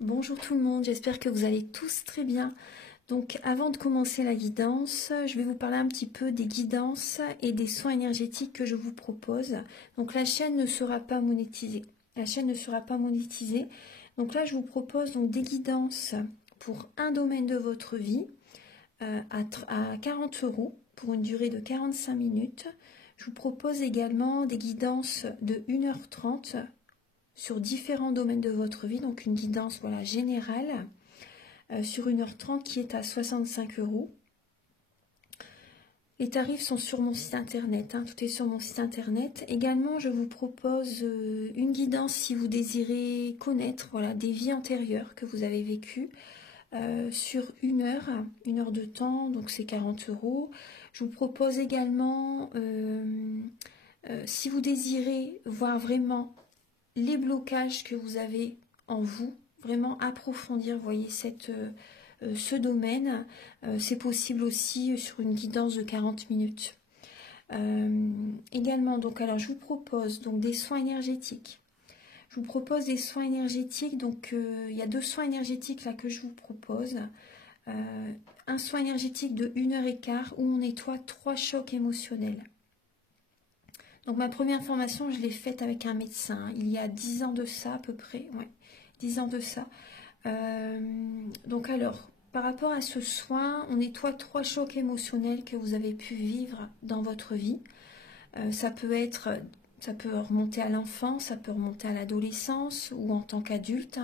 Bonjour tout le monde, j'espère que vous allez tous très bien. Donc avant de commencer la guidance, je vais vous parler un petit peu des guidances et des soins énergétiques que je vous propose. Donc la chaîne ne sera pas monétisée. Donc là, je vous propose donc des guidances pour un domaine de votre vie à 40 € pour une durée de 45 minutes. Je vous propose également des guidances de 1h30 sur différents domaines de votre vie, donc une guidance générale sur 1h30 qui est à 65 €. Les tarifs sont sur mon site internet, tout est sur mon site internet. Également, je vous propose une guidance si vous désirez connaître des vies antérieures que vous avez vécues sur une heure de temps, donc c'est 40 €. Je vous propose également, si vous désirez voir vraiment les blocages que vous avez en vous, vraiment approfondir, voyez, ce domaine, c'est possible aussi sur une guidance de 40 minutes. Également, donc, alors je vous propose donc des soins énergétiques. Je vous propose des soins énergétiques, donc il y a 2 soins énergétiques là que je vous propose. Un soin énergétique de 1h15 où on nettoie 3 chocs émotionnels. Donc ma première formation, je l'ai faite avec un médecin, il y a 10 ans de ça à peu près, ouais, 10 ans de ça. Donc alors, par rapport à ce soin, on nettoie 3 chocs émotionnels que vous avez pu vivre dans votre vie. Ça peut remonter à l'enfance, ça peut remonter à l'adolescence ou en tant qu'adulte.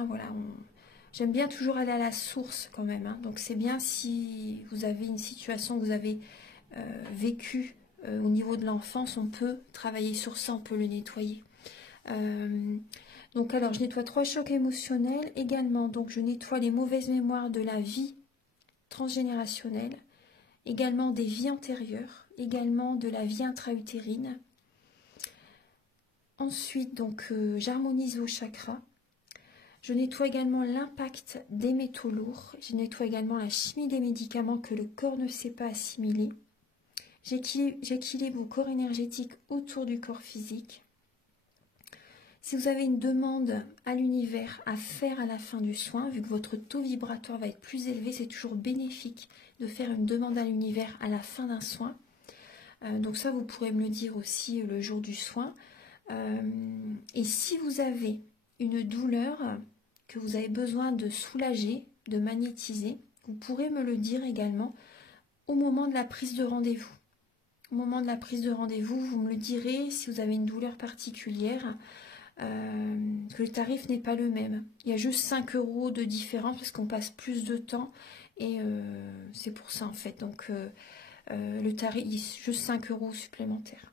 J'aime bien toujours aller à la source quand même. Donc c'est bien si vous avez une situation que vous avez vécue au niveau de l'enfance, on peut travailler sur ça, on peut le nettoyer. Donc alors je nettoie 3 chocs émotionnels également, donc je nettoie les mauvaises mémoires de la vie transgénérationnelle, également des vies antérieures, également de la vie intra-utérine. Ensuite donc j'harmonise vos chakras. Je nettoie également l'impact des métaux lourds, je nettoie également la chimie des médicaments que le corps ne sait pas assimiler. J'équilibre vos corps énergétiques autour du corps physique. Si vous avez une demande à l'univers à faire à la fin du soin, vu que votre taux vibratoire va être plus élevé, c'est toujours bénéfique de faire une demande à l'univers à la fin d'un soin. Donc ça, vous pourrez me le dire aussi le jour du soin. Et si vous avez une douleur que vous avez besoin de soulager, de magnétiser, vous pourrez me le dire également au moment de la prise de rendez-vous. Au moment de la prise de rendez-vous, vous me le direz si vous avez une douleur particulière, que le tarif n'est pas le même. Il y a juste 5 € de différence parce qu'on passe plus de temps et c'est pour ça en fait. Donc le tarif, juste 5 € supplémentaires.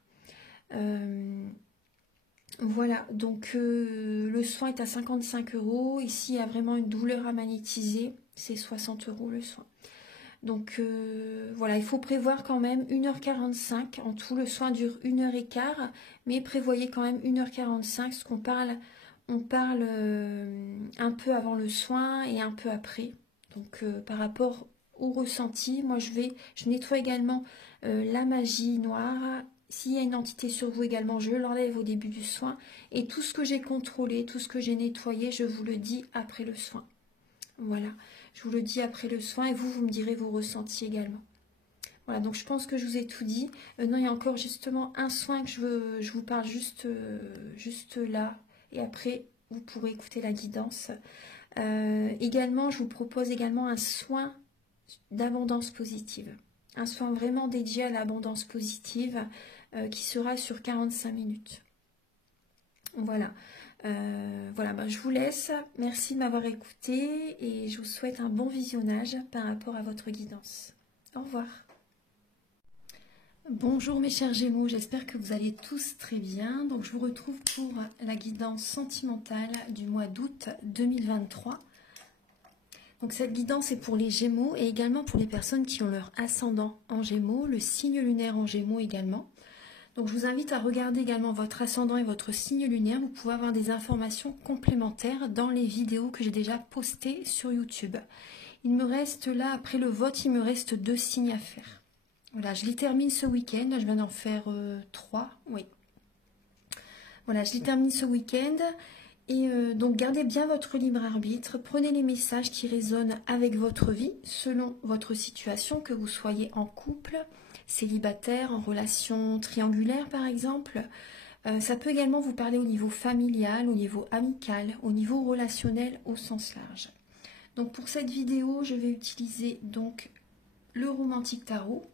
Voilà, donc le soin est à 55 €. Ici, il y a vraiment une douleur à magnétiser, c'est 60 € le soin. Donc voilà, il faut prévoir quand même 1h45. En tout, le soin dure 1h15, mais prévoyez quand même 1h45, parce qu'on parle, on parle un peu avant le soin et un peu après. Donc par rapport au ressenti, moi je nettoie également la magie noire. S'il y a une entité sur vous également, je l'enlève au début du soin. Et tout ce que j'ai contrôlé, tout ce que j'ai nettoyé, je vous le dis après le soin. Voilà, je vous le dis après le soin et vous me direz vos ressentis également. Voilà, donc je pense que je vous ai tout dit. Non, il y a encore justement un soin que je vous parle juste là. Et après, vous pourrez écouter la guidance. Également, je vous propose également un soin d'abondance positive. Un soin vraiment dédié à l'abondance positive qui sera sur 45 minutes. Voilà. Je vous laisse. Merci de m'avoir écouté et je vous souhaite un bon visionnage par rapport à votre guidance. Au revoir. Bonjour mes chers Gémeaux, j'espère que vous allez tous très bien. Donc je vous retrouve pour la guidance sentimentale du mois d'août 2023. Donc cette guidance est pour les Gémeaux et également pour les personnes qui ont leur ascendant en Gémeaux, le signe lunaire en Gémeaux également. Donc je vous invite à regarder également votre ascendant et votre signe lunaire. Vous pouvez avoir des informations complémentaires dans les vidéos que j'ai déjà postées sur YouTube. Il me reste là, après le vote, il me reste 2 signes à faire. Voilà, je les termine ce week-end. Je viens d'en faire 3, oui. Voilà, je les termine ce week-end. Et donc gardez bien votre libre arbitre, prenez les messages qui résonnent avec votre vie, selon votre situation, que vous soyez en couple, célibataire, en relation triangulaire par exemple. Ça peut également vous parler au niveau familial, au niveau amical, au niveau relationnel au sens large. Donc pour cette vidéo, je vais utiliser donc le Romantique Tarot,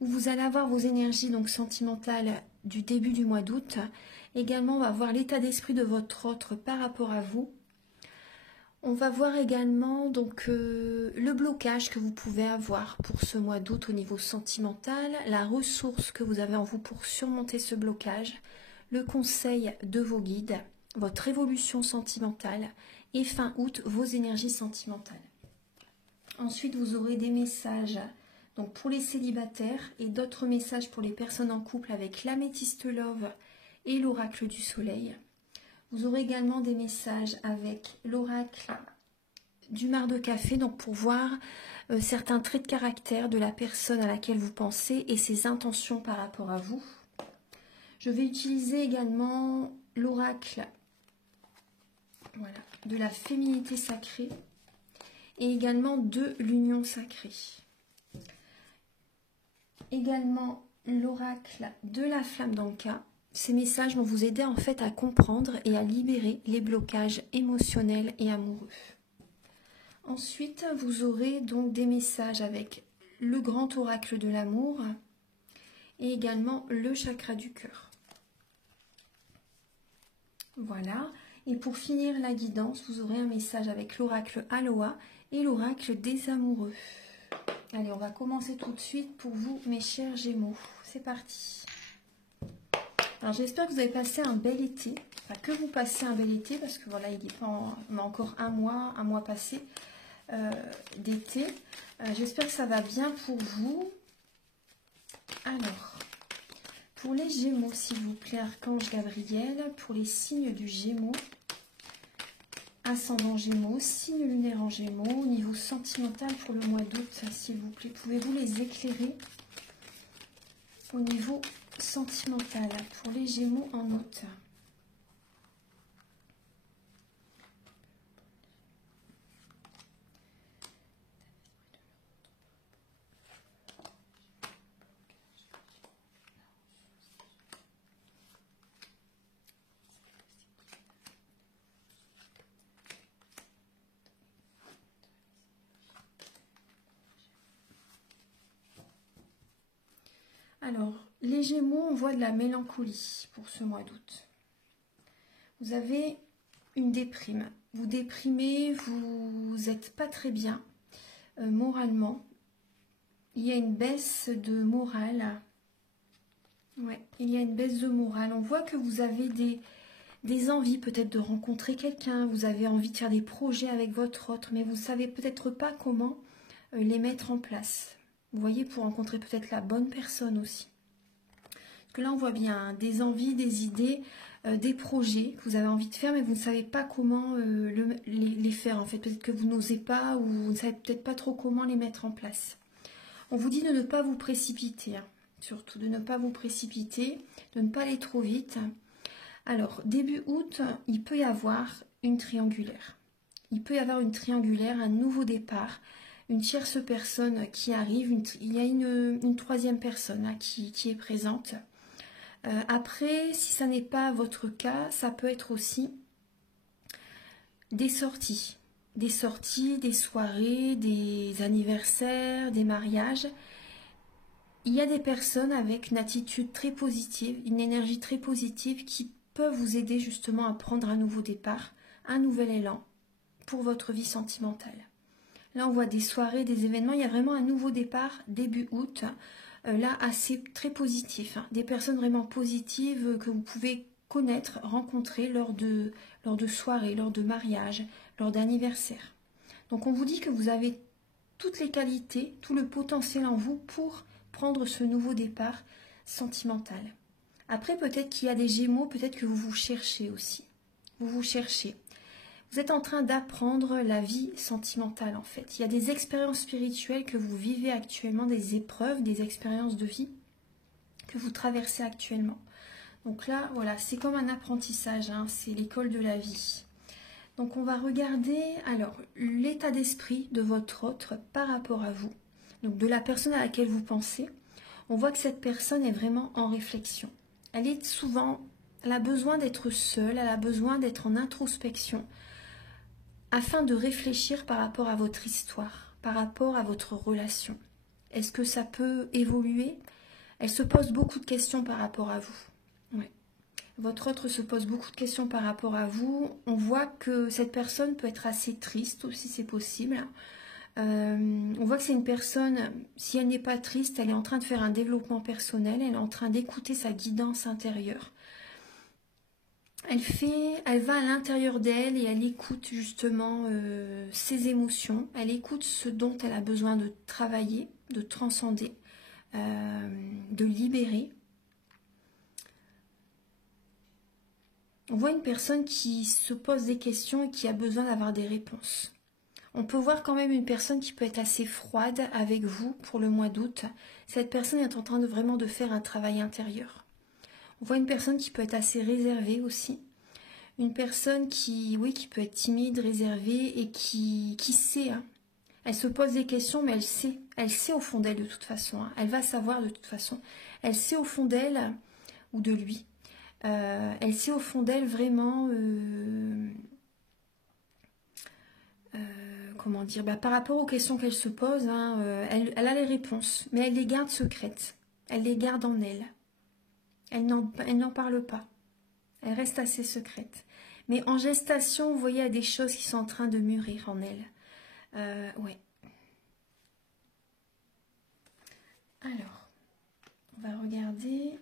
où vous allez avoir vos énergies donc sentimentales du début du mois d'août. Également, on va voir l'état d'esprit de votre autre par rapport à vous. On va voir également donc le blocage que vous pouvez avoir pour ce mois d'août au niveau sentimental, la ressource que vous avez en vous pour surmonter ce blocage, le conseil de vos guides, votre évolution sentimentale et fin août, vos énergies sentimentales. Ensuite, vous aurez des messages donc pour les célibataires et d'autres messages pour les personnes en couple avec l'améthyste love et l'oracle du soleil. Vous aurez également des messages avec l'oracle du mar de café, donc pour voir certains traits de caractère de la personne à laquelle vous pensez et ses intentions par rapport à vous. Je vais utiliser également l'oracle de la féminité sacrée et également de l'union sacrée. Également l'oracle de la flamme d'Anka. Ces messages vont vous aider en fait à comprendre et à libérer les blocages émotionnels et amoureux. Ensuite, vous aurez donc des messages avec le grand oracle de l'amour et également le chakra du cœur. Voilà. Et pour finir la guidance, vous aurez un message avec l'oracle Aloha et l'oracle des amoureux. Allez, on va commencer tout de suite pour vous, mes chers Gémeaux. C'est parti. Alors, j'espère que vous avez passé un bel été. Enfin, que vous passez un bel été, parce que voilà, il est pas encore un mois passé d'été. J'espère que ça va bien pour vous. Alors, pour les Gémeaux, s'il vous plaît, Archange Gabriel, pour les signes du Gémeaux, ascendant Gémeaux, signe lunaire en Gémeaux, au niveau sentimental pour le mois d'août, s'il vous plaît, pouvez-vous les éclairer au niveau sentimental pour les Gémeaux en août? Alors, les Gémeaux, on voit de la mélancolie pour ce mois d'août. Vous avez une déprime. Vous déprimez, vous n'êtes pas très bien moralement. Il y a une baisse de morale. Ouais, il y a une baisse de morale. On voit que vous avez des envies peut-être de rencontrer quelqu'un. Vous avez envie de faire des projets avec votre autre, mais vous ne savez peut-être pas comment les mettre en place. Vous voyez, pour rencontrer peut-être la bonne personne aussi. Parce que là, on voit bien des envies, des idées, des projets que vous avez envie de faire, mais vous ne savez pas comment les faire en fait. Peut-être que vous n'osez pas ou vous ne savez peut-être pas trop comment les mettre en place. On vous dit de ne pas vous précipiter, hein. Surtout de ne pas vous précipiter, de ne pas aller trop vite. Alors, début août, il peut y avoir une triangulaire. Il peut y avoir une triangulaire, un nouveau départ, une tierce personne qui arrive, il y a une troisième personne là, qui est présente. Après, si ça n'est pas votre cas, ça peut être aussi des sorties, des soirées, des anniversaires, des mariages. Il y a des personnes avec une attitude très positive, une énergie très positive qui peuvent vous aider justement à prendre un nouveau départ, un nouvel élan pour votre vie sentimentale. Là, on voit des soirées, des événements. Il y a vraiment un nouveau départ début août. Là, assez très positif. Hein. Des personnes vraiment positives que vous pouvez connaître, rencontrer lors de soirées, lors de mariages, lors d'anniversaires. Donc, on vous dit que vous avez toutes les qualités, tout le potentiel en vous pour prendre ce nouveau départ sentimental. Après, peut-être qu'il y a des Gémeaux, peut-être que vous vous cherchez aussi. Vous vous cherchez. Vous êtes en train d'apprendre la vie sentimentale en fait. Il y a des expériences spirituelles que vous vivez actuellement, des épreuves, des expériences de vie que vous traversez actuellement. Donc là, voilà, c'est comme un apprentissage, hein, c'est l'école de la vie. Donc on va regarder alors l'état d'esprit de votre autre par rapport à vous. Donc de la personne à laquelle vous pensez. On voit que cette personne est vraiment en réflexion. Elle est souvent, elle a besoin d'être seule, elle a besoin d'être en introspection afin de réfléchir par rapport à votre histoire, par rapport à votre relation. Est-ce que ça peut évoluer? Elle se pose beaucoup de questions par rapport à vous. Ouais. Votre autre se pose beaucoup de questions par rapport à vous. On voit que cette personne peut être assez triste aussi, c'est possible. On voit que c'est une personne, si elle n'est pas triste, elle est en train de faire un développement personnel, elle est en train d'écouter sa guidance intérieure. Elle va à l'intérieur d'elle et elle écoute justement ses émotions, elle écoute ce dont elle a besoin de travailler, de transcender, de libérer. On voit une personne qui se pose des questions et qui a besoin d'avoir des réponses. On peut voir quand même une personne qui peut être assez froide avec vous pour le mois d'août. Cette personne est en train de vraiment de faire un travail intérieur. On voit une personne qui peut être assez réservée aussi. Une personne qui, oui, qui peut être timide, réservée et qui sait. Hein. Elle se pose des questions, mais elle sait. Elle sait au fond d'elle de toute façon. Hein. Elle va savoir de toute façon. Elle sait au fond d'elle ou de lui. Elle sait au fond d'elle vraiment... comment dire, par rapport aux questions qu'elle se pose, hein, elle a les réponses, mais elle les garde secrètes. Elle les garde en elle. Elle n'en parle pas. Elle reste assez secrète. Mais en gestation, vous voyez, il y a des choses qui sont en train de mûrir en elle. Ouais. Alors, on va regarder.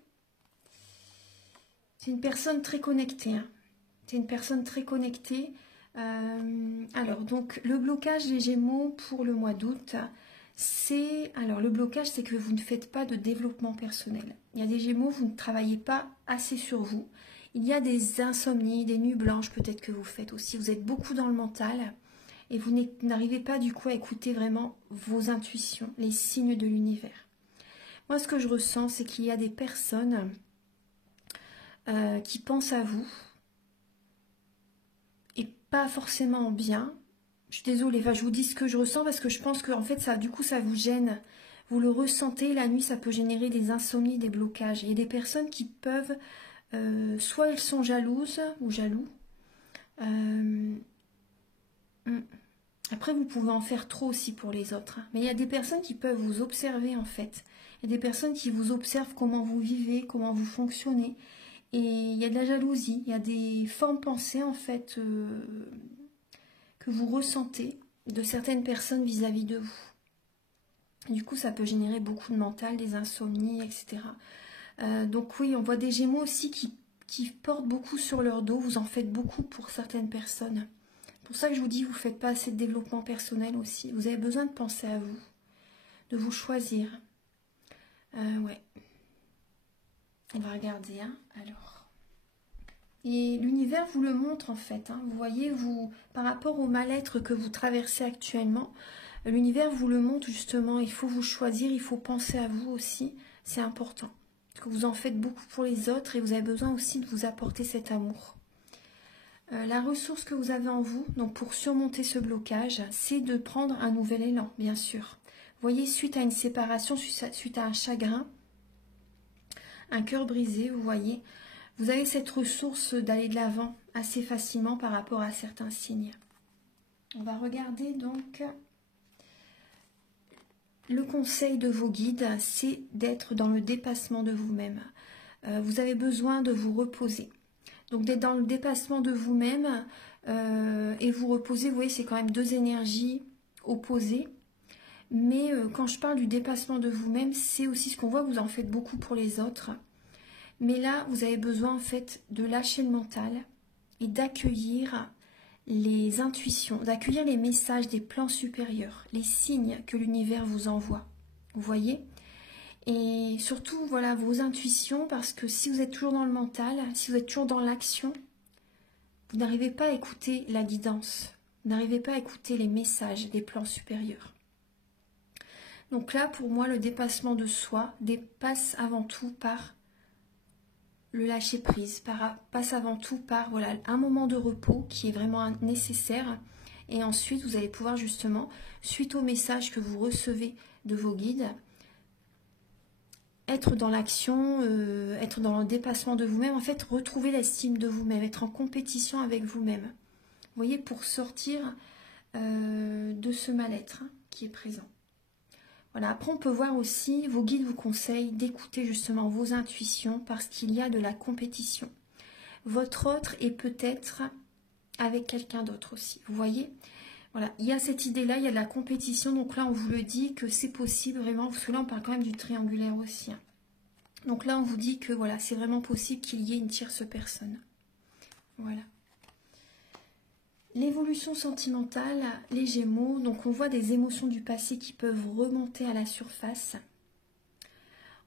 C'est une personne très connectée. Hein. C'est une personne très connectée. Alors, donc, le blocage des Gémeaux pour le mois d'août, c'est... Alors, le blocage, c'est que vous ne faites pas de développement personnel. Il y a des Gémeaux, vous ne travaillez pas assez sur vous. Il y a des insomnies, des nuits blanches peut-être que vous faites aussi. Vous êtes beaucoup dans le mental et vous n'arrivez pas du coup à écouter vraiment vos intuitions, les signes de l'univers. Moi, ce que je ressens, c'est qu'il y a des personnes qui pensent à vous, pas forcément bien. Je suis désolée, enfin, je vous dis ce que je ressens parce que je pense que en fait, ça, du coup, ça vous gêne. Vous le ressentez, la nuit, ça peut générer des insomnies, des blocages. Il y a des personnes qui peuvent, soit elles sont jalouses ou jaloux. Après, vous pouvez en faire trop aussi pour les autres. Hein. Mais il y a des personnes qui peuvent vous observer en fait. Il y a des personnes qui vous observent comment vous vivez, comment vous fonctionnez. Et il y a de la jalousie, il y a des formes pensées en fait que vous ressentez de certaines personnes vis-à-vis de vous. Du coup, ça peut générer beaucoup de mental, des insomnies, etc. Donc oui, on voit des Gémeaux aussi qui portent beaucoup sur leur dos. Vous en faites beaucoup pour certaines personnes. C'est pour ça que je vous dis, vous ne faites pas assez de développement personnel aussi. Vous avez besoin de penser à vous, de vous choisir. Ouais. On va regarder, hein. Alors. Et l'univers vous le montre en fait. Hein. Vous voyez, par rapport au mal-être que vous traversez actuellement, l'univers vous le montre justement. Il faut vous choisir, il faut penser à vous aussi. C'est important. Parce que vous en faites beaucoup pour les autres et vous avez besoin aussi de vous apporter cet amour. La ressource que vous avez en vous, donc pour surmonter ce blocage, c'est de prendre un nouvel élan, bien sûr. Vous voyez, suite à une séparation, suite à un chagrin, un cœur brisé, vous voyez, vous avez cette ressource d'aller de l'avant assez facilement par rapport à certains signes. On va regarder donc le conseil de vos guides, c'est d'être dans le dépassement de vous-même. Vous avez besoin de vous reposer. Donc d'être dans le dépassement de vous-même et vous reposer, vous voyez, c'est quand même deux énergies opposées. Mais quand je parle du dépassement de vous-même, c'est aussi ce qu'on voit, vous en faites beaucoup pour les autres. Mais là, vous avez besoin en fait de lâcher le mental et d'accueillir les intuitions, d'accueillir les messages des plans supérieurs, les signes que l'univers vous envoie. Vous voyez ? Et surtout, voilà, vos intuitions, parce que si vous êtes toujours dans le mental, si vous êtes toujours dans l'action, vous n'arrivez pas à écouter la guidance, vous n'arrivez pas à écouter les messages des plans supérieurs. Donc là, pour moi, le dépassement de soi dépasse avant tout par le lâcher prise passe avant tout par voilà, un moment de repos qui est vraiment nécessaire. Et ensuite, vous allez pouvoir justement, suite au message que vous recevez de vos guides, être dans l'action, être dans le dépassement de vous-même, en fait, retrouver l'estime de vous-même, être en compétition avec vous-même. Vous voyez, pour sortir de ce mal-être qui est présent. Voilà. Après, on peut voir aussi, vos guides vous conseillent d'écouter justement vos intuitions parce qu'il y a de la compétition. Votre autre est peut-être avec quelqu'un d'autre aussi. Vous voyez, voilà, il y a cette idée-là, il y a de la compétition. Donc là, on vous le dit que c'est possible vraiment, parce que là, on parle quand même du triangulaire aussi. Donc là, on vous dit que voilà, c'est vraiment possible qu'il y ait une tierce personne. Voilà. L'évolution sentimentale, les Gémeaux, donc on voit des émotions du passé qui peuvent remonter à la surface.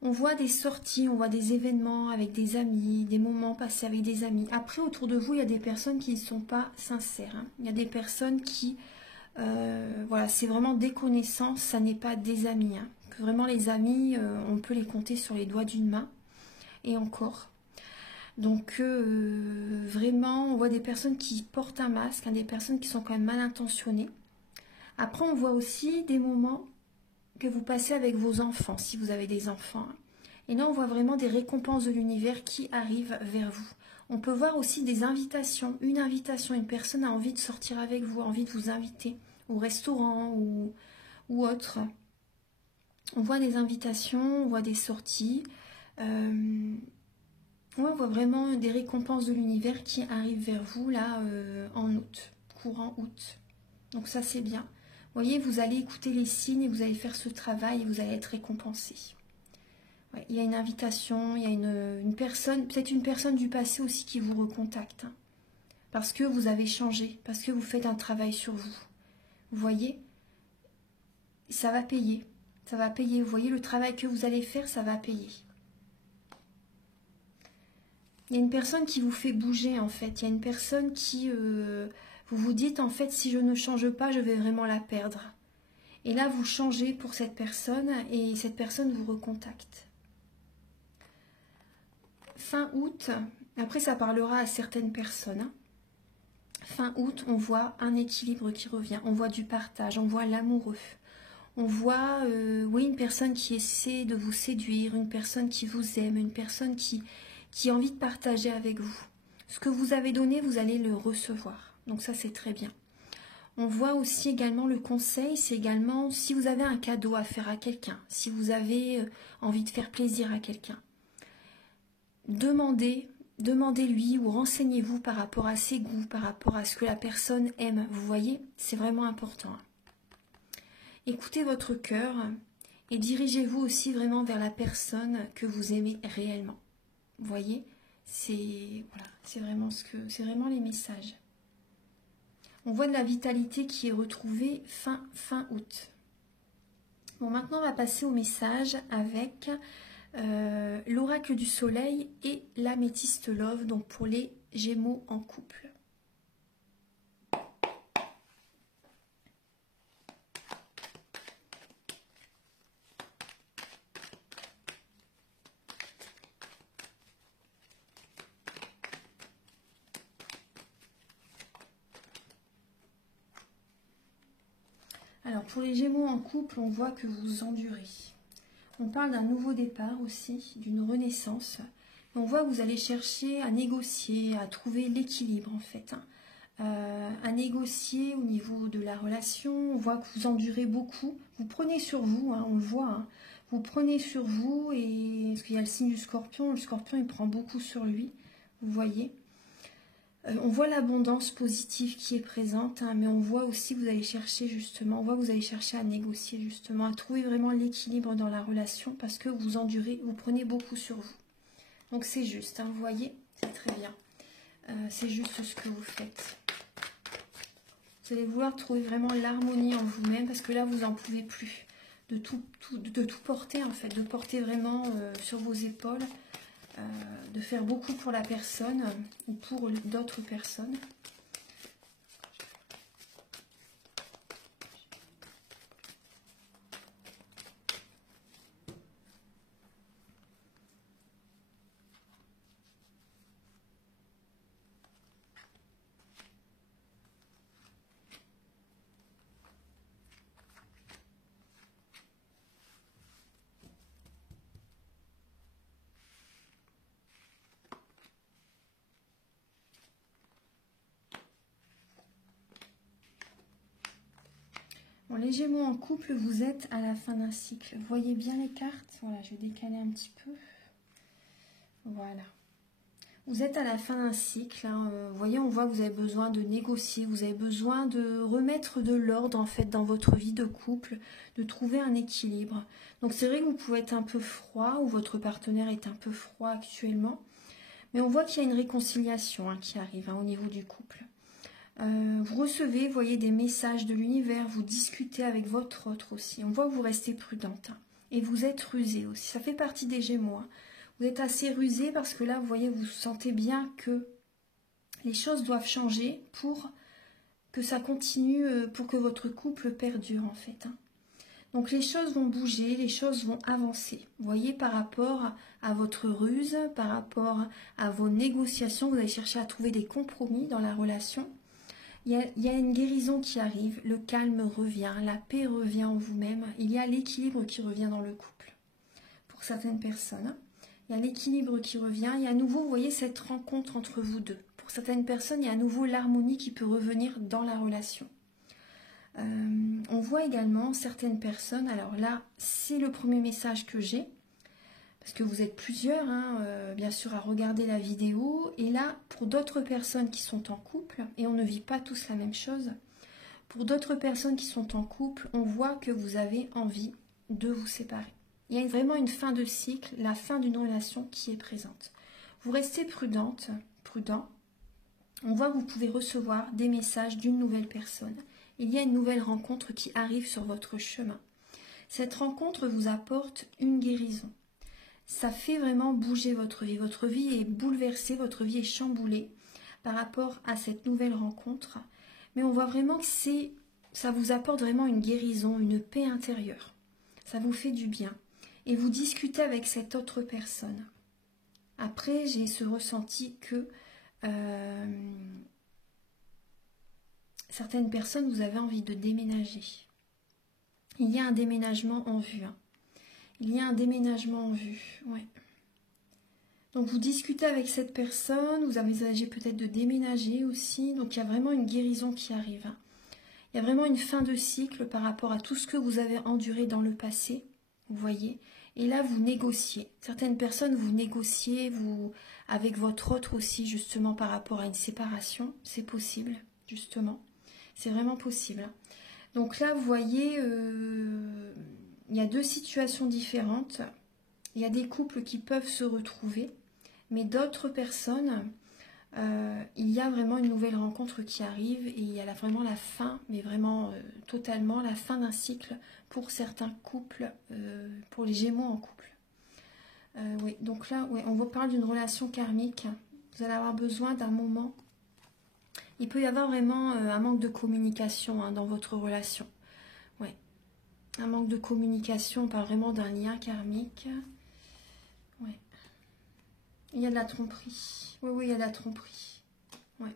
On voit des sorties, on voit des événements avec des amis, des moments passés avec des amis. Après, autour de vous, il y a des personnes qui ne sont pas sincères. Il y a des personnes qui, voilà, c'est vraiment des connaissances, ça n'est pas des amis. Que vraiment les amis, on peut les compter sur les doigts d'une main, et encore. Donc vraiment, on voit des personnes qui portent un masque, des personnes qui sont quand même mal intentionnées. Après, on voit aussi des moments que vous passez avec vos enfants, si vous avez des enfants. Et là, on voit vraiment des récompenses de l'univers qui arrivent vers vous. On peut voir aussi des invitations. Une invitation, une personne a envie de sortir avec vous, a envie de vous inviter au restaurant ou autre. On voit des invitations, on voit des sorties. On voit vraiment des récompenses de l'univers qui arrivent vers vous là en août, courant août. Donc ça c'est bien. Vous voyez, vous allez écouter les signes et vous allez faire ce travail et vous allez être récompensé. Ouais, il y a une invitation, il y a une personne, peut-être une personne du passé aussi qui vous recontacte. Parce que vous avez changé, parce que vous faites un travail sur vous. Vous voyez, ça va payer. Ça va payer. Vous voyez, le travail que vous allez faire, ça va payer. Il y a une personne qui vous fait bouger en fait. Il y a une personne qui, vous vous dites en fait, si je ne change pas, je vais vraiment la perdre. Et là, vous changez pour cette personne et cette personne vous recontacte. Fin août, après ça parlera à certaines personnes. Fin août, on voit un équilibre qui revient. On voit du partage, on voit l'amoureux. On voit, oui, une personne qui essaie de vous séduire, une personne qui vous aime, une personne qui a envie de partager avec vous. Ce que vous avez donné, vous allez le recevoir. Donc ça, c'est très bien. On voit aussi également le conseil, c'est également si vous avez un cadeau à faire à quelqu'un, si vous avez envie de faire plaisir à quelqu'un, demandez-lui ou renseignez-vous par rapport à ses goûts, par rapport à ce que la personne aime. Vous voyez, c'est vraiment important. Écoutez votre cœur et dirigez-vous aussi vraiment vers la personne que vous aimez réellement. Vous voyez, c'est voilà, c'est vraiment les messages. On voit de la vitalité qui est retrouvée fin août. Bon, maintenant on va passer au message avec l'oracle du soleil et l'améthyste love, donc pour les Gémeaux en couple. Alors pour les Gémeaux en couple, on voit que vous endurez. On parle d'un nouveau départ aussi, d'une renaissance. Et on voit que vous allez chercher à négocier, à trouver l'équilibre en fait. À négocier au niveau de la relation. On voit que vous endurez beaucoup. Vous prenez sur vous, on le voit. Vous prenez sur vous et parce qu'il y a le signe du scorpion. Le scorpion, il prend beaucoup sur lui. Vous voyez. On voit l'abondance positive qui est présente, mais on voit aussi que vous allez chercher justement, on voit que vous allez chercher à négocier justement, à trouver vraiment l'équilibre dans la relation parce que vous endurez, vous prenez beaucoup sur vous. Donc c'est juste, vous voyez, c'est très bien. C'est juste ce que vous faites. Vous allez vouloir trouver vraiment l'harmonie en vous-même parce que là, vous n'en pouvez plus de tout porter en fait, de porter vraiment sur vos épaules. De faire beaucoup pour la personne ou pour d'autres personnes. Pour les Gémeaux en couple, vous êtes à la fin d'un cycle. Vous voyez bien les cartes? Voilà, je vais décaler un petit peu. Voilà. Vous êtes à la fin d'un cycle. Hein. Vous voyez, on voit que vous avez besoin de négocier. Vous avez besoin de remettre de l'ordre en fait dans votre vie de couple, de trouver un équilibre. Donc c'est vrai que vous pouvez être un peu froid ou votre partenaire est un peu froid actuellement. Mais on voit qu'il y a une réconciliation hein, qui arrive hein, au niveau du couple. Vous recevez, vous voyez, des messages de l'univers, vous discutez avec votre autre aussi. On voit que vous restez prudente hein, et vous êtes rusé aussi. Ça fait partie des Gémeaux. Hein. Vous êtes assez rusé parce que là, vous voyez, vous sentez bien que les choses doivent changer pour que ça continue, pour que votre couple perdure en fait. Hein. Donc les choses vont bouger, les choses vont avancer. Vous voyez, par rapport à votre ruse, par rapport à vos négociations, vous allez chercher à trouver des compromis dans la relation. Il y a une guérison qui arrive, le calme revient, la paix revient en vous-même. Il y a l'équilibre qui revient dans le couple. Pour certaines personnes, il y a l'équilibre qui revient. Il y a à nouveau, vous voyez, cette rencontre entre vous deux. Pour certaines personnes, il y a à nouveau l'harmonie qui peut revenir dans la relation. On voit également certaines personnes, alors là, c'est le premier message que j'ai, parce que vous êtes plusieurs, hein, bien sûr, à regarder la vidéo. Et là, pour d'autres personnes qui sont en couple, et on ne vit pas tous la même chose, pour d'autres personnes qui sont en couple, on voit que vous avez envie de vous séparer. Il y a vraiment une fin de cycle, la fin d'une relation qui est présente. Vous restez prudente, prudent. On voit que vous pouvez recevoir des messages d'une nouvelle personne. Il y a une nouvelle rencontre qui arrive sur votre chemin. Cette rencontre vous apporte une guérison. Ça fait vraiment bouger votre vie. Votre vie est bouleversée, votre vie est chamboulée par rapport à cette nouvelle rencontre. Mais on voit vraiment que ça vous apporte vraiment une guérison, une paix intérieure. Ça vous fait du bien. Et vous discutez avec cette autre personne. Après, j'ai ce ressenti que certaines personnes, vous avez envie de déménager. Il y a un déménagement en vue. Hein. Il y a un déménagement en vue, ouais. Donc vous discutez avec cette personne, vous envisagez peut-être de déménager aussi. Donc il y a vraiment une guérison qui arrive. Hein. Il y a vraiment une fin de cycle par rapport à tout ce que vous avez enduré dans le passé, vous voyez. Et là, vous négociez. Certaines personnes, vous négociez avec votre autre aussi, justement, par rapport à une séparation. C'est possible, justement. C'est vraiment possible. Hein. Donc là, vous voyez... il y a deux situations différentes. Il y a des couples qui peuvent se retrouver, mais d'autres personnes, il y a vraiment une nouvelle rencontre qui arrive et il y a vraiment la fin, mais vraiment totalement la fin d'un cycle pour certains couples, pour les Gémeaux en couple. Oui, donc là, ouais, on vous parle d'une relation karmique. Vous allez avoir besoin d'un moment. Il peut y avoir vraiment un manque de communication hein, dans votre relation. Ouais. Un manque de communication, on parle vraiment d'un lien karmique. Ouais. Il y a de la tromperie. Oui, oui, il y a de la tromperie. Ouais.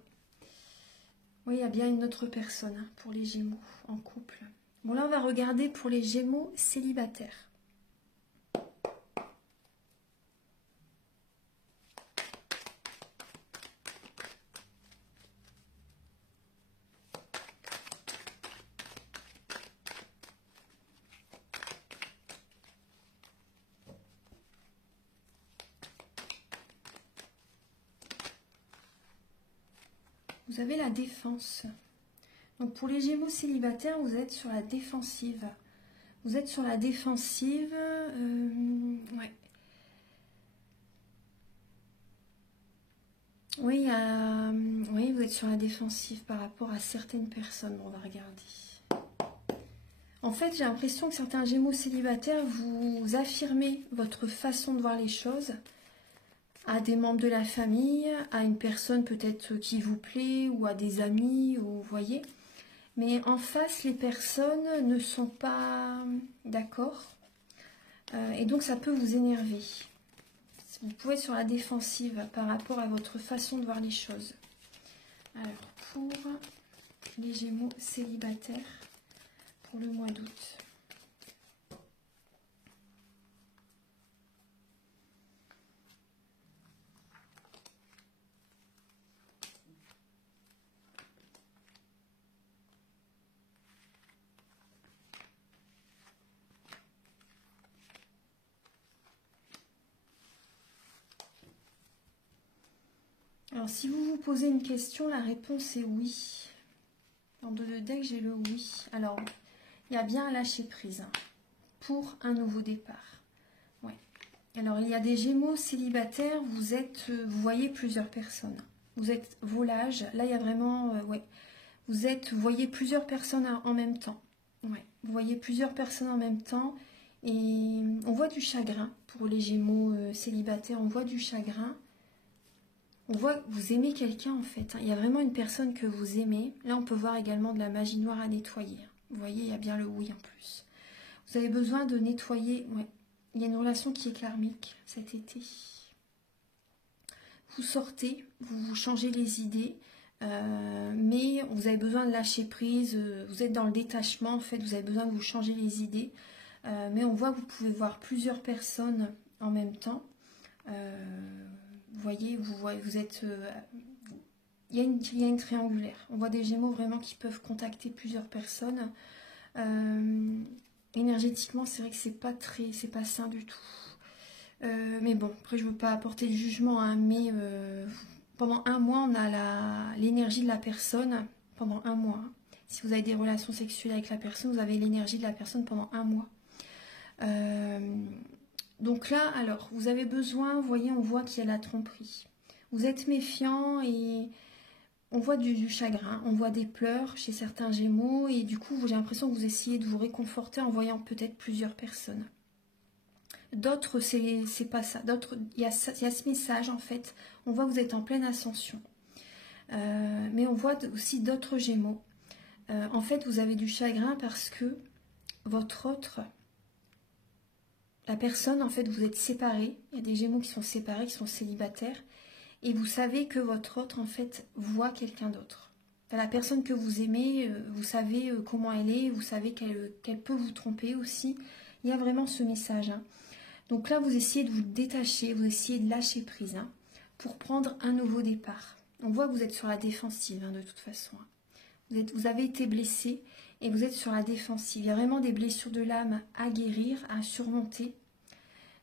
Oui, il y a bien une autre personne hein, pour les Gémeaux en couple. Bon, là, on va regarder pour les Gémeaux célibataires. Vous avez la défense. Donc pour les Gémeaux célibataires, vous êtes sur la défensive. Vous êtes sur la défensive. Ouais. Oui, oui, vous êtes sur la défensive par rapport à certaines personnes. Bon, on va regarder. En fait, j'ai l'impression que certains Gémeaux célibataires, vous affirmez votre façon de voir les choses à des membres de la famille, à une personne peut-être qui vous plaît ou à des amis, ou vous voyez. Mais en face, les personnes ne sont pas d'accord et donc ça peut vous énerver. Vous pouvez être sur la défensive par rapport à votre façon de voir les choses. Alors, pour les Gémeaux célibataires, pour le mois d'août. Alors, si vous vous posez une question, la réponse est oui. Dans deux de deck, j'ai le oui. Alors, il y a bien un lâcher prise pour un nouveau départ. Ouais. Alors, il y a des Gémeaux célibataires. Vous voyez plusieurs personnes. Vous êtes volage. Là, il y a vraiment, ouais. Vous voyez plusieurs personnes en même temps. Ouais. Vous voyez plusieurs personnes en même temps. Et on voit du chagrin pour les Gémeaux célibataires. On voit du chagrin. On voit que vous aimez quelqu'un en fait. Il y a vraiment une personne que vous aimez. Là, on peut voir également de la magie noire à nettoyer. Vous voyez, il y a bien le oui en plus. Vous avez besoin de nettoyer. Ouais. Il y a une relation qui est karmique cet été. Vous sortez, vous changez les idées, mais vous avez besoin de lâcher prise. Vous êtes dans le détachement en fait. Vous avez besoin de vous changer les idées. Mais on voit que vous pouvez voir plusieurs personnes en même temps. Vous voyez, vous êtes... il y a une triangulaire. On voit des Gémeaux vraiment qui peuvent contacter plusieurs personnes. Énergétiquement, c'est vrai que c'est pas sain du tout. Mais bon, après je veux pas apporter de jugement, hein, mais pendant un mois, on a l'énergie de la personne pendant un mois. Si vous avez des relations sexuelles avec la personne, vous avez l'énergie de la personne pendant un mois. Donc là, alors, vous avez besoin, vous voyez, on voit qu'il y a la tromperie. Vous êtes méfiant et on voit du chagrin, on voit des pleurs chez certains Gémeaux et du coup, j'ai l'impression que vous essayez de vous réconforter en voyant peut-être plusieurs personnes. D'autres, c'est pas ça. D'autres, il y a ce message en fait. On voit que vous êtes en pleine ascension. Mais on voit aussi d'autres Gémeaux. En fait, vous avez du chagrin parce que votre autre... La personne, en fait, vous êtes séparés. Il y a des Gémeaux qui sont séparés, qui sont célibataires. Et vous savez que votre autre, en fait, voit quelqu'un d'autre. La personne que vous aimez, vous savez comment elle est, vous savez qu'elle peut vous tromper aussi. Il y a vraiment ce message. Hein. Donc là, vous essayez de vous détacher, vous essayez de lâcher prise hein, pour prendre un nouveau départ. On voit que vous êtes sur la défensive, hein, de toute façon. Vous avez été blessé et vous êtes sur la défensive. Il y a vraiment des blessures de l'âme à guérir, à surmonter.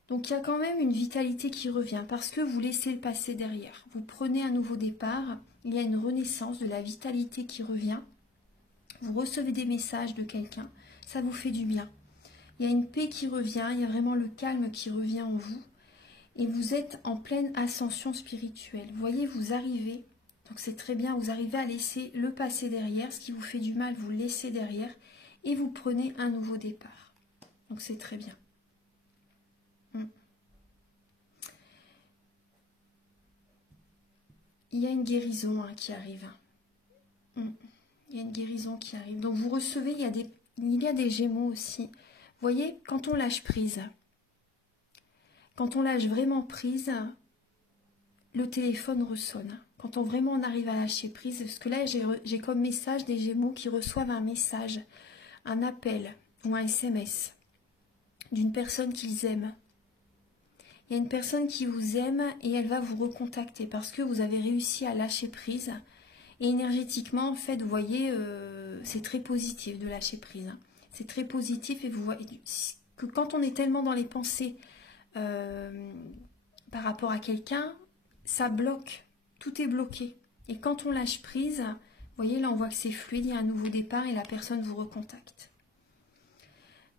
Donc il y a quand même une vitalité qui revient parce que vous laissez le passé derrière. Vous prenez un nouveau départ, il y a une renaissance de la vitalité qui revient. Vous recevez des messages de quelqu'un, ça vous fait du bien. Il y a une paix qui revient, il y a vraiment le calme qui revient en vous. Et vous êtes en pleine ascension spirituelle. Vous voyez, vous arrivez, donc c'est très bien, vous arrivez à laisser le passé derrière. Ce qui vous fait du mal, vous le laissez derrière. Et vous prenez un nouveau départ. Donc c'est très bien. Il y a une guérison hein, qui arrive. Il y a une guérison qui arrive. Donc vous recevez, il y a des Gémeaux aussi. Vous voyez, quand on lâche prise, quand on lâche vraiment prise, le téléphone ressonne. Quand on arrive à lâcher prise, parce que là j'ai comme message des Gémeaux qui reçoivent un message, un appel ou un SMS d'une personne qu'ils aiment. Il y a une personne qui vous aime et elle va vous recontacter parce que vous avez réussi à lâcher prise. Et énergétiquement, en fait, vous voyez, c'est très positif de lâcher prise. C'est très positif et vous voyez que quand on est tellement dans les pensées par rapport à quelqu'un, ça bloque. Tout est bloqué. Et quand on lâche prise, vous voyez, là, on voit que c'est fluide, il y a un nouveau départ et la personne vous recontacte.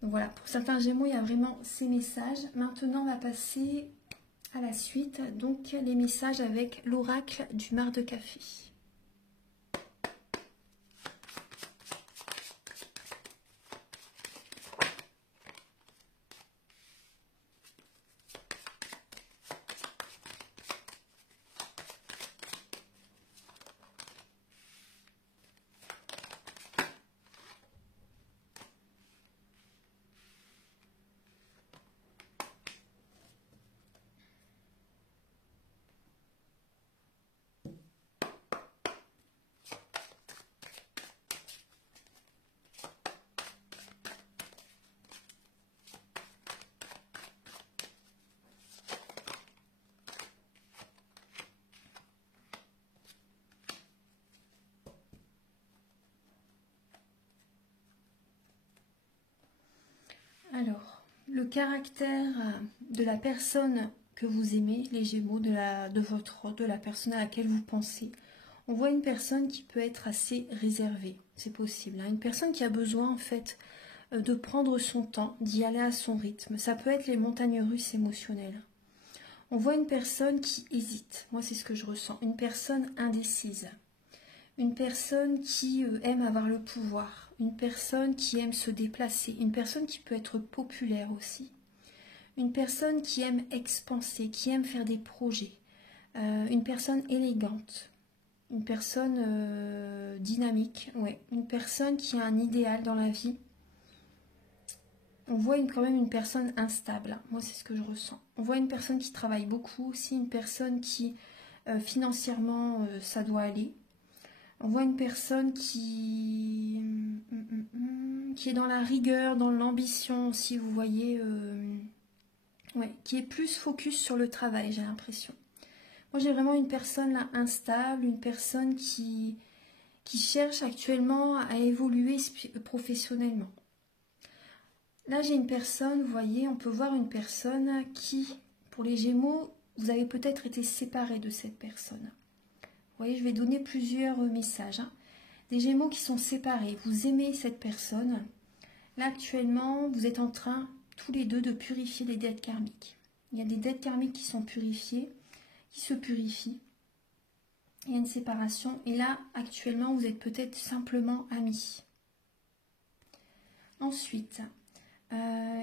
Donc voilà, pour certains Gémeaux, il y a vraiment ces messages. Maintenant, on va passer à la suite. Donc, les messages avec l'oracle du mar de café. Alors, le caractère de la personne que vous aimez, les Gémeaux, de la personne à laquelle vous pensez. On voit une personne qui peut être assez réservée, c'est possible. Hein. Une personne qui a besoin en fait de prendre son temps, d'y aller à son rythme. Ça peut être les montagnes russes émotionnelles. On voit une personne qui hésite. Moi, c'est ce que je ressens. Une personne indécise. Une personne qui aime avoir le pouvoir. Une personne qui aime se déplacer. Une personne qui peut être populaire aussi. Une personne qui aime expanser, qui aime faire des projets. Une personne élégante. Une personne dynamique. Ouais. Une personne qui a un idéal dans la vie. On voit quand même une personne instable. Moi, c'est ce que je ressens. On voit une personne qui travaille beaucoup aussi, une personne qui, financièrement, ça doit aller. On voit une personne qui est dans la rigueur, dans l'ambition aussi, vous voyez, ouais, qui est plus focus sur le travail, j'ai l'impression. Moi, j'ai vraiment une personne là instable, une personne qui cherche actuellement à évoluer professionnellement. Là, j'ai une personne, vous voyez, on peut voir une personne qui, pour les Gémeaux, vous avez peut-être été séparés de cette personne. Vous voyez, je vais donner plusieurs messages. Hein. Des Gémeaux qui sont séparés, vous aimez cette personne. Là, actuellement, vous êtes en train, tous les deux, de purifier les dettes karmiques. Il y a des dettes karmiques qui sont purifiées, qui se purifient. Il y a une séparation. Et là, actuellement, vous êtes peut-être simplement amis. Ensuite...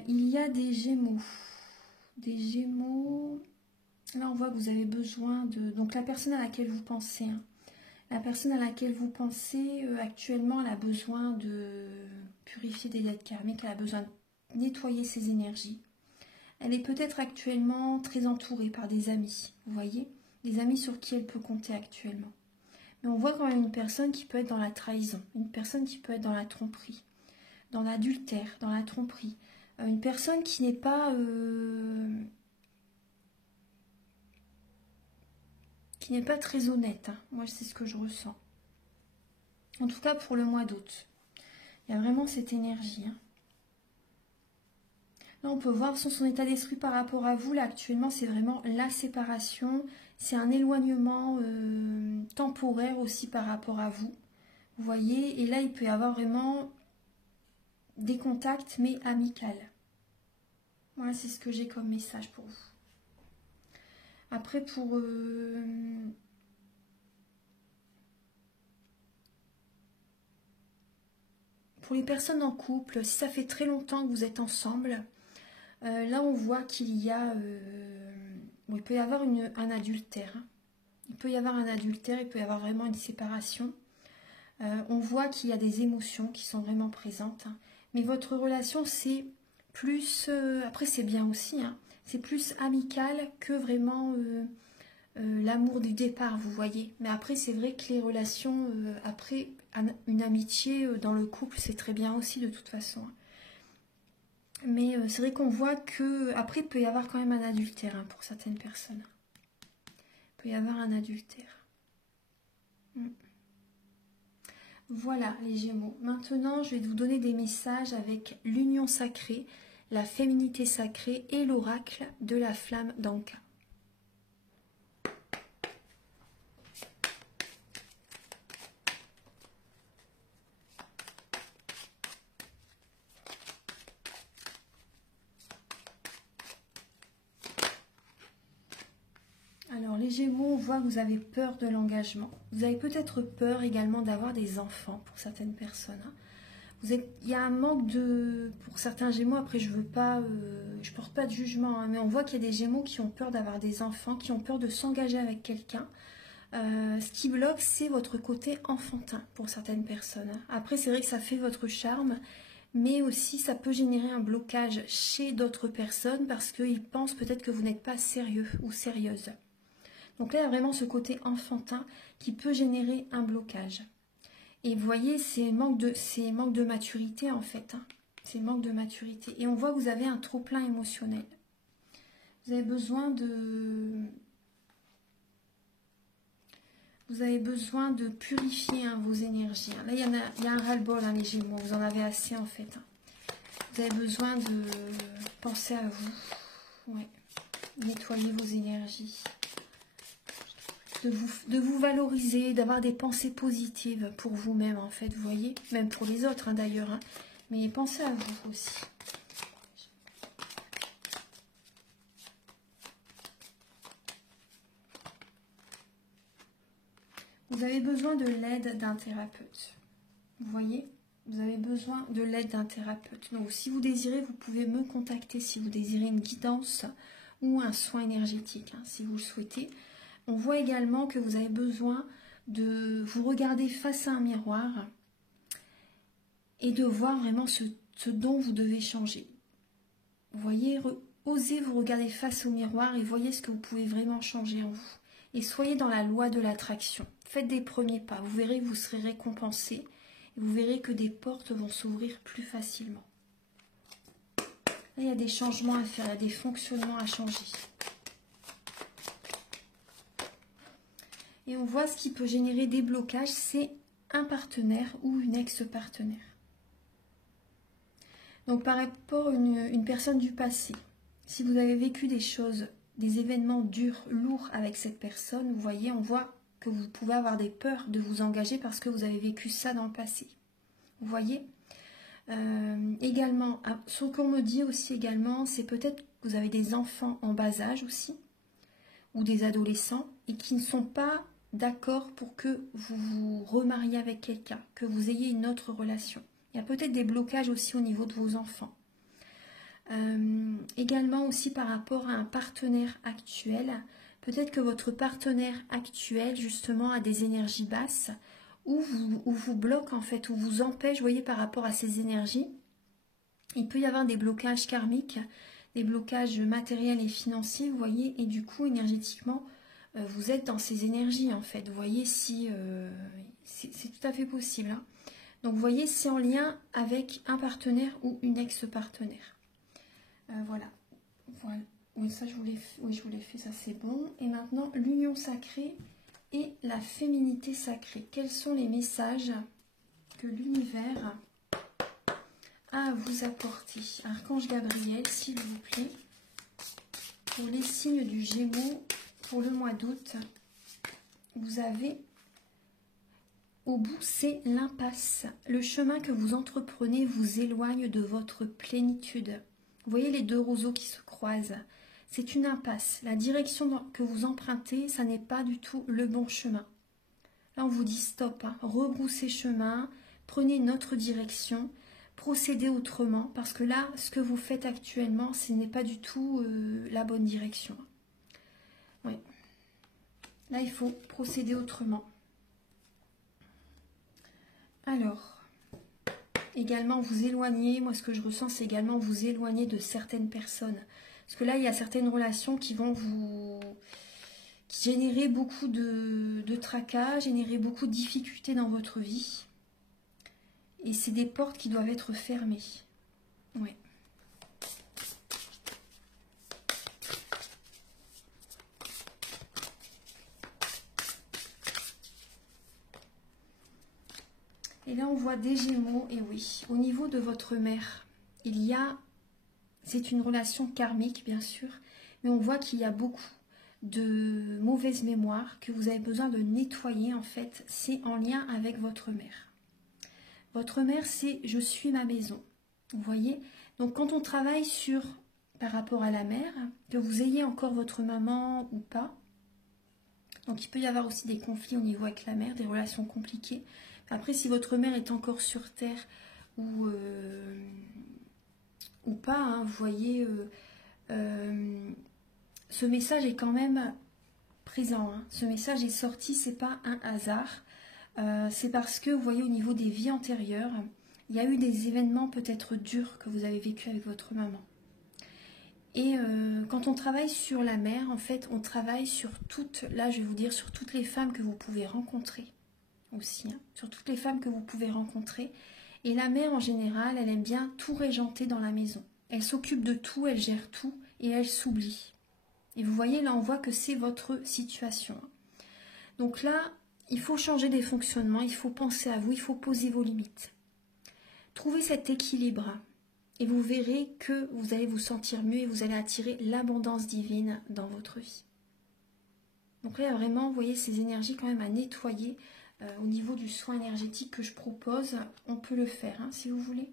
il y a des Gémeaux. Des Gémeaux. Là, on voit que vous avez besoin de... Donc, la personne à laquelle vous pensez. Hein. La personne à laquelle vous pensez, actuellement, elle a besoin de purifier des dettes karmiques. Elle a besoin de nettoyer ses énergies. Elle est peut-être actuellement très entourée par des amis. Vous voyez? Des amis sur qui elle peut compter actuellement. Mais on voit quand même une personne qui peut être dans la trahison. Une personne qui peut être dans la tromperie. Dans l'adultère, dans la tromperie. Une personne qui n'est pas très honnête. Hein. Moi, c'est ce que je ressens. En tout cas, pour le mois d'août. Il y a vraiment cette énergie. Hein. Là, on peut voir son état d'esprit par rapport à vous. Là, actuellement, c'est vraiment la séparation. C'est un éloignement temporaire aussi par rapport à vous. Vous voyez? Et là, il peut y avoir vraiment... des contacts, mais amicales. Voilà, c'est ce que j'ai comme message pour vous. Après, pour les personnes en couple, si ça fait très longtemps que vous êtes ensemble, là, on voit qu'il y a... il peut y avoir un adultère. Hein. Il peut y avoir un adultère, il peut y avoir vraiment une séparation. On voit qu'il y a des émotions qui sont vraiment présentes. Hein. Mais votre relation, c'est plus... après, c'est bien aussi. Hein, c'est plus amical que vraiment l'amour du départ, vous voyez. Mais après, c'est vrai que les relations... après, une amitié dans le couple, c'est très bien aussi, de toute façon. Hein. Mais c'est vrai qu'on voit que... Après, il peut y avoir quand même un adultère hein, pour certaines personnes. Il peut y avoir un adultère. Voilà les Gémeaux. Maintenant, je vais vous donner des messages avec l'union sacrée, la féminité sacrée et l'oracle de la flamme d'Anka. Alors les Gémeaux, on voit que vous avez peur de l'engagement. Vous avez peut-être peur également d'avoir des enfants pour certaines personnes. Il y a un manque de... Pour certains Gémeaux, après je porte pas de jugement, hein, mais on voit qu'il y a des Gémeaux qui ont peur d'avoir des enfants, qui ont peur de s'engager avec quelqu'un. Ce qui bloque, c'est votre côté enfantin pour certaines personnes. Après, c'est vrai que ça fait votre charme, mais aussi ça peut générer un blocage chez d'autres personnes parce qu'ils pensent peut-être que vous n'êtes pas sérieux ou sérieuse. Donc là, il y a vraiment ce côté enfantin qui peut générer un blocage. Et vous voyez, c'est manque de maturité en fait. Hein. C'est manque de maturité. Et on voit que vous avez un trop-plein émotionnel. Vous avez besoin de... Vous avez besoin de purifier hein, vos énergies. Là, il y a un ras-le-bol, hein, les Gémeaux. Vous en avez assez en fait. Hein. Vous avez besoin de penser à vous. Ouais. nettoyer vos énergies. De vous valoriser, d'avoir des pensées positives pour vous-même, en fait, vous voyez. Même pour les autres, hein, d'ailleurs. Hein. Mais pensez à vous aussi. Vous avez besoin de l'aide d'un thérapeute. Vous voyez, vous avez besoin de l'aide d'un thérapeute. Donc, si vous désirez, vous pouvez me contacter si vous désirez une guidance ou un soin énergétique, hein, si vous le souhaitez. On voit également que vous avez besoin de vous regarder face à un miroir et de voir vraiment ce dont vous devez changer. Vous voyez, osez vous regarder face au miroir et voyez ce que vous pouvez vraiment changer en vous. Et soyez dans la loi de l'attraction. Faites des premiers pas. Vous verrez que vous serez récompensé. Et vous verrez que des portes vont s'ouvrir plus facilement. Là, il y a des changements à faire, il y a des fonctionnements à changer. Et on voit ce qui peut générer des blocages, c'est un partenaire ou une ex-partenaire. Donc par rapport à une personne du passé, si vous avez vécu des choses, des événements durs, lourds avec cette personne, vous voyez, on voit que vous pouvez avoir des peurs de vous engager parce que vous avez vécu ça dans le passé. Vous voyez, également, ce qu'on me dit aussi également, c'est peut-être que vous avez des enfants en bas âge aussi, ou des adolescents, et qui ne sont pas d'accord pour que vous vous remariez avec quelqu'un, que vous ayez une autre relation. Il y a peut-être des blocages aussi au niveau de vos enfants. Également aussi par rapport à un partenaire actuel, peut-être que votre partenaire actuel justement a des énergies basses ou vous bloque en fait, ou vous empêche, vous voyez, par rapport à ces énergies. Il peut y avoir des blocages karmiques, des blocages matériels et financiers, vous voyez, et du coup énergétiquement vous êtes dans ces énergies en fait. Vous voyez, si c'est tout à fait possible. Hein. Donc vous voyez, c'est en lien avec un partenaire ou une ex-partenaire. Voilà. Oui, ça je vous l'ai fait, ça c'est bon. Et maintenant, l'union sacrée et la féminité sacrée. Quels sont les messages que l'univers a à vous apporter? Archange Gabriel, s'il vous plaît, pour les signes du Gémeaux, pour le mois d'août, vous avez au bout, c'est l'impasse. Le chemin que vous entreprenez vous éloigne de votre plénitude. Vous voyez les deux roseaux qui se croisent. C'est une impasse. La direction que vous empruntez, ça n'est pas du tout le bon chemin. Là, on vous dit stop, hein. Rebroussez chemin, prenez une autre direction, procédez autrement, parce que là, ce que vous faites actuellement, ce n'est pas du tout la bonne direction. Ouais. Là, il faut procéder autrement. Alors, également vous éloigner, moi ce que je ressens, c'est également vous éloigner de certaines personnes. Parce que là, il y a certaines relations qui vont vous générer beaucoup de tracas, générer beaucoup de difficultés dans votre vie. Et c'est des portes qui doivent être fermées. Ouais. Et là, on voit des Gémeaux, et oui, au niveau de votre mère, il y a, c'est une relation karmique, bien sûr, mais on voit qu'il y a beaucoup de mauvaises mémoires que vous avez besoin de nettoyer, en fait, c'est en lien avec votre mère. Votre mère, c'est « je suis ma maison ». Vous voyez? Donc, quand on travaille sur, par rapport à la mère, que vous ayez encore votre maman ou pas, donc il peut y avoir aussi des conflits au niveau avec la mère, des relations compliquées. Après, si votre mère est encore sur Terre ou pas, hein, vous voyez, ce message est quand même présent. Hein. Ce message est sorti, c'est pas un hasard. C'est parce que, vous voyez, au niveau des vies antérieures, il y a eu des événements peut-être durs que vous avez vécu avec votre maman. Et quand on travaille sur la mère, en fait, on travaille sur toutes, là je vais vous dire, sur toutes les femmes que vous pouvez rencontrer aussi, hein, sur toutes les femmes que vous pouvez rencontrer. Et la mère, en général, elle aime bien tout régenter dans la maison. Elle s'occupe de tout, elle gère tout et elle s'oublie. Et vous voyez, là, on voit que c'est votre situation. Donc là, il faut changer des fonctionnements, il faut penser à vous, il faut poser vos limites. Trouvez cet équilibre. Et vous verrez que vous allez vous sentir mieux et vous allez attirer l'abondance divine dans votre vie. Donc là, il y a vraiment, vous voyez, ces énergies quand même à nettoyer au niveau du soin énergétique que je propose. On peut le faire, hein, si vous voulez.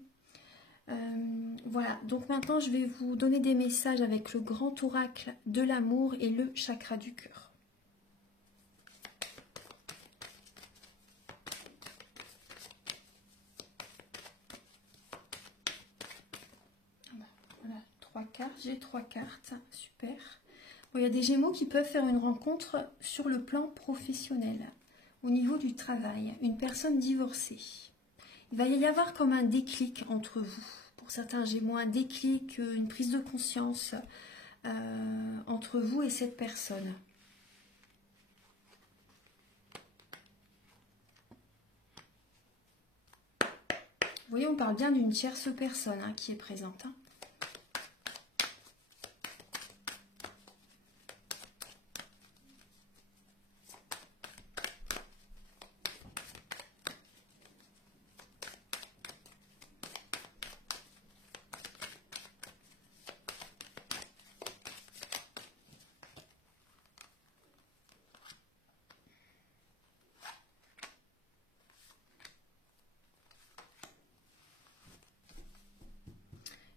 Voilà, donc maintenant, je vais vous donner des messages avec le grand oracle de l'amour et le chakra du cœur. Voilà, 3 cartes. J'ai 3 cartes. Super. Bon, il y a des Gémeaux qui peuvent faire une rencontre sur le plan professionnel. Au niveau du travail, une personne divorcée. Il va y avoir comme un déclic entre vous. Pour certains Gémeaux, un déclic, une prise de conscience entre vous et cette personne. Vous voyez, on parle bien d'une tierce personne hein, qui est présente. Hein.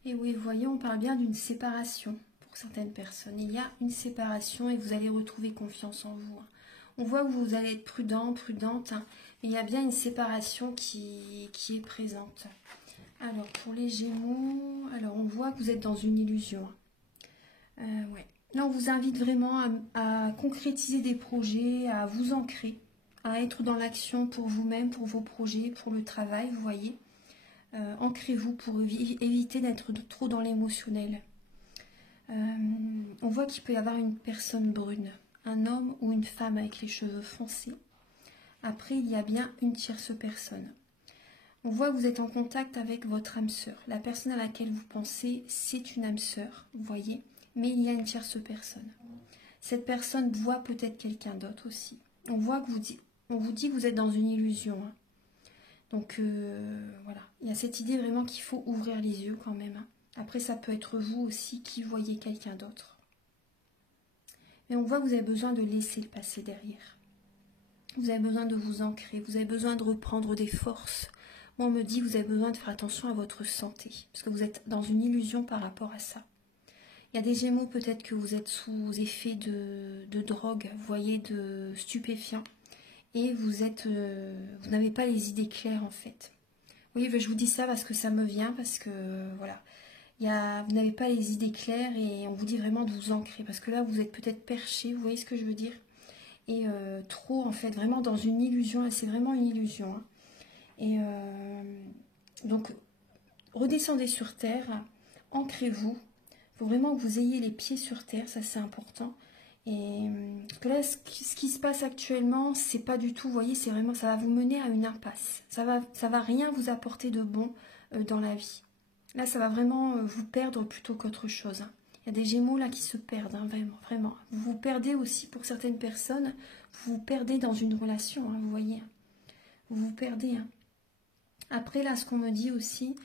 Et oui, vous voyez, on parle bien d'une séparation pour certaines personnes. Il y a une séparation et vous allez retrouver confiance en vous. On voit que vous allez être prudent, prudente, hein, mais il y a bien une séparation qui est présente. Alors, pour les Gémeaux, alors on voit que vous êtes dans une illusion. Ouais. Là, on vous invite vraiment à concrétiser des projets, à vous ancrer, à être dans l'action pour vous-même, pour vos projets, pour le travail, vous voyez. Ancrez-vous pour éviter d'être trop dans l'émotionnel. On voit qu'il peut y avoir une personne brune, un homme ou une femme avec les cheveux foncés. Après, il y a bien une tierce personne. On voit que vous êtes en contact avec votre âme sœur. La personne à laquelle vous pensez, c'est une âme sœur, vous voyez, mais il y a une tierce personne. Cette personne voit peut-être quelqu'un d'autre aussi. On voit que on vous dit que vous êtes dans une illusion. Hein. Donc voilà, il y a cette idée vraiment qu'il faut ouvrir les yeux quand même. Hein. Après, ça peut être vous aussi qui voyez quelqu'un d'autre. Mais on voit que vous avez besoin de laisser le passé derrière. Vous avez besoin de vous ancrer, vous avez besoin de reprendre des forces. Moi, on me dit que vous avez besoin de faire attention à votre santé, parce que vous êtes dans une illusion par rapport à ça. Il y a des Gémeaux, peut-être que vous êtes sous effet de drogue, vous voyez, de stupéfiants. Et vous n'avez pas les idées claires en fait. Oui, je vous dis ça parce que ça me vient, parce que voilà, vous n'avez pas les idées claires et on vous dit vraiment de vous ancrer, parce que là vous êtes peut-être perché, vous voyez ce que je veux dire, et trop en fait, vraiment dans une illusion, c'est vraiment une illusion. Hein. Et donc redescendez sur terre, ancrez-vous, il faut vraiment que vous ayez les pieds sur terre, ça c'est important. Et parce que là, ce qui se passe actuellement, c'est pas du tout, vous voyez, c'est vraiment, ça va vous mener à une impasse. Ça va rien vous apporter de bon dans la vie. Là, ça va vraiment vous perdre plutôt qu'autre chose. Hein. Il y a des Gémeaux là qui se perdent, hein, vraiment, vraiment. Vous vous perdez aussi pour certaines personnes, vous vous perdez dans une relation, hein, vous voyez. Vous vous perdez. Hein. Après, là, ce qu'on me dit aussi,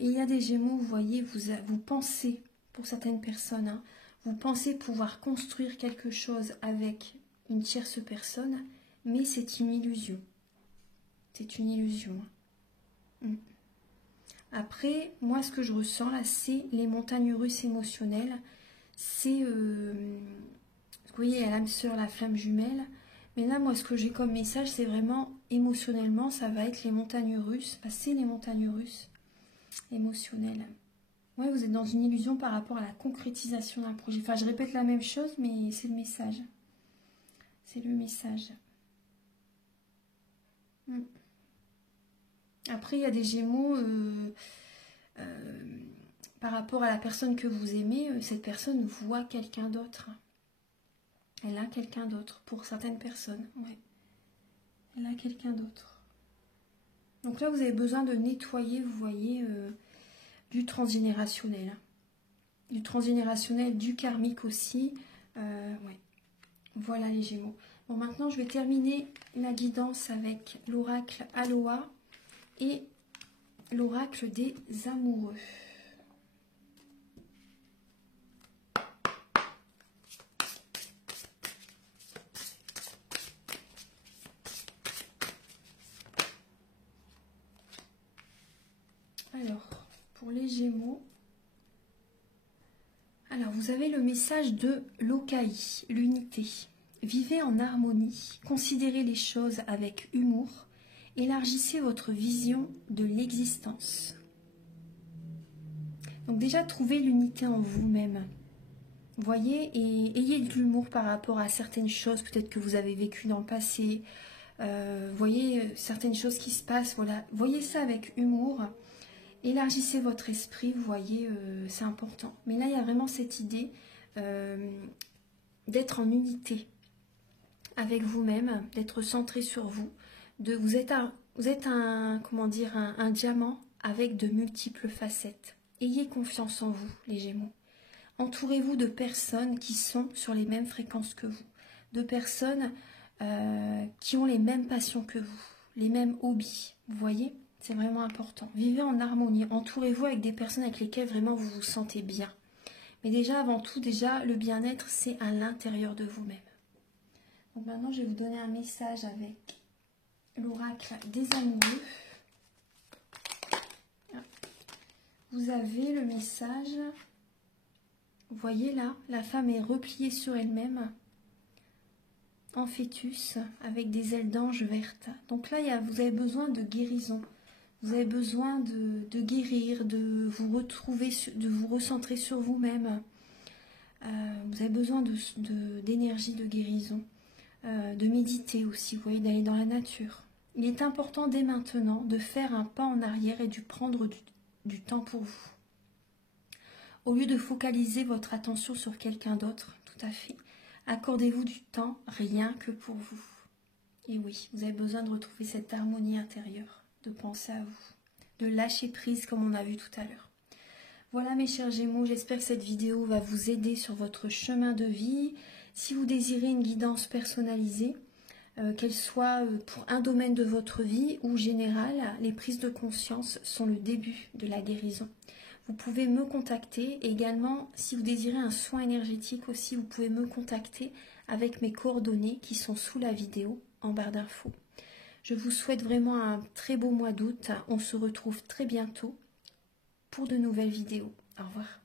il y a des Gémeaux, vous voyez, vous pensez, pour certaines personnes, hein, vous pensez pouvoir construire quelque chose avec une tierce personne, mais c'est une illusion. C'est une illusion. Après, moi, ce que je ressens là, c'est les montagnes russes émotionnelles. C'est, vous voyez, l'âme sœur, la flamme jumelle. Mais là, moi, ce que j'ai comme message, c'est vraiment émotionnellement, ça va être les montagnes russes. Enfin, c'est les montagnes russes émotionnelles. Ouais, vous êtes dans une illusion par rapport à la concrétisation d'un projet. Enfin, je répète la même chose, mais c'est le message. C'est le message. Après, il y a des Gémeaux, par rapport à la personne que vous aimez, cette personne voit quelqu'un d'autre. Elle a quelqu'un d'autre, pour certaines personnes. Ouais. Elle a quelqu'un d'autre. Donc là, vous avez besoin de nettoyer, vous voyez, du transgénérationnel. Du transgénérationnel, du karmique aussi. Ouais. Voilà les Gémeaux. Bon, maintenant, je vais terminer la guidance avec l'oracle Aloha et l'oracle des amoureux. vous avez le message de l'Okai, l'unité. Vivez en harmonie, considérez les choses avec humour, élargissez votre vision de l'existence. Donc déjà, trouvez l'unité en vous-même. Voyez, et ayez de l'humour par rapport à certaines choses, peut-être que vous avez vécu dans le passé. Voyez certaines choses qui se passent, voilà. Voyez ça avec humour. Élargissez votre esprit, vous voyez, c'est important. Mais là, il y a vraiment cette idée d'être en unité avec vous-même, d'être centré sur vous. Vous êtes un, comment dire, un diamant avec de multiples facettes. Ayez confiance en vous, les Gémeaux. Entourez-vous de personnes qui sont sur les mêmes fréquences que vous, de personnes qui ont les mêmes passions que vous, les mêmes hobbies, vous voyez, c'est vraiment important. Vivez en harmonie, entourez-vous avec des personnes avec lesquelles vraiment vous vous sentez bien. Mais déjà, avant tout, le bien-être, c'est à l'intérieur de vous-même. Donc maintenant, je vais vous donner un message avec l'oracle des amoureux. Vous avez le message, vous voyez là, la femme est repliée sur elle-même, en fœtus, avec des ailes d'ange vertes. Donc là, vous avez besoin de guérison. Vous avez besoin de guérir, de vous retrouver, de vous recentrer sur vous-même. Vous avez besoin d'énergie de guérison, de méditer aussi, vous voyez, d'aller dans la nature. Il est important dès maintenant de faire un pas en arrière et de prendre du temps pour vous. Au lieu de focaliser votre attention sur quelqu'un d'autre, tout à fait, accordez-vous du temps rien que pour vous. Et oui, vous avez besoin de retrouver cette harmonie intérieure, de penser à vous, de lâcher prise comme on a vu tout à l'heure. Voilà mes chers Gémeaux, j'espère que cette vidéo va vous aider sur votre chemin de vie. Si vous désirez une guidance personnalisée, qu'elle soit pour un domaine de votre vie ou générale, les prises de conscience sont le début de la guérison. Vous pouvez me contacter. Également, si vous désirez un soin énergétique aussi, vous pouvez me contacter avec mes coordonnées qui sont sous la vidéo en barre d'infos. Je vous souhaite vraiment un très beau mois d'août. On se retrouve très bientôt pour de nouvelles vidéos. Au revoir.